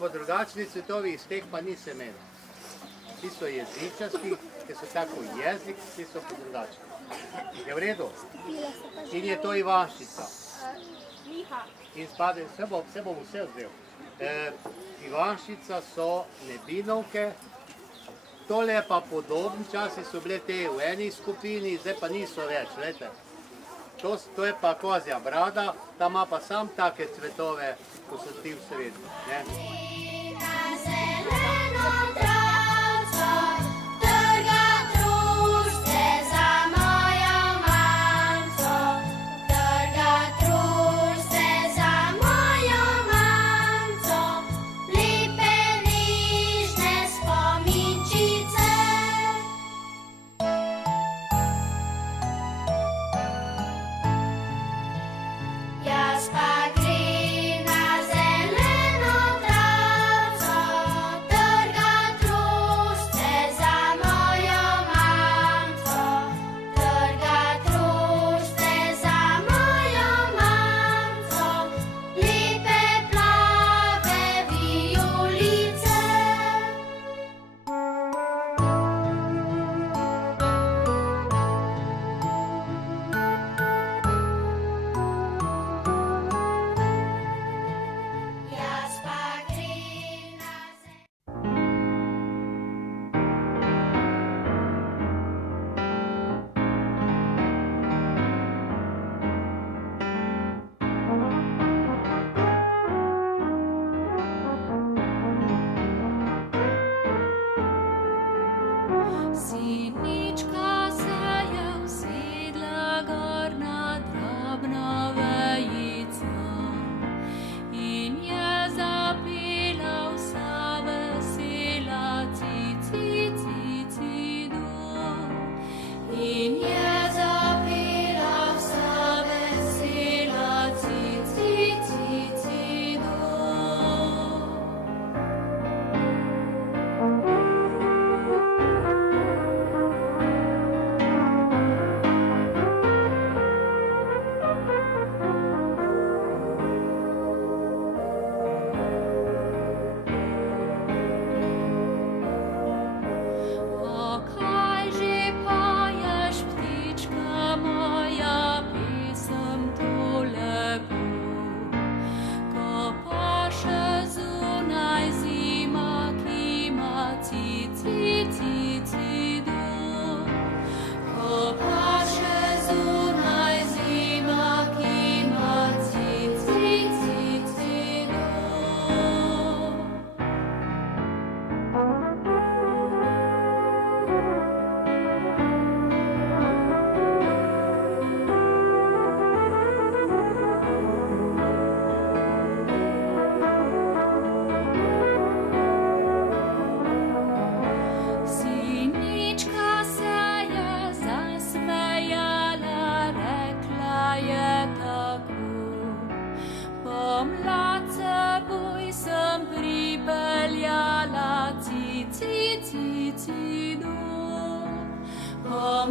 pa drugačni cvetovi, iz teh pa ni semena. Ti so jezičasti, ki so tako jezik, ti so pa drugačni. Je v redu? In je to ivanščica. In spade, se bom vse odvel. Ivanščica so nebinovke, tole je pa podoben, časi so bile te v eni skupini, zdaj pa niso več, gledajte. To je pa kozja brada, ta ima pa sam take cvetove, ko so ti v svetu. Om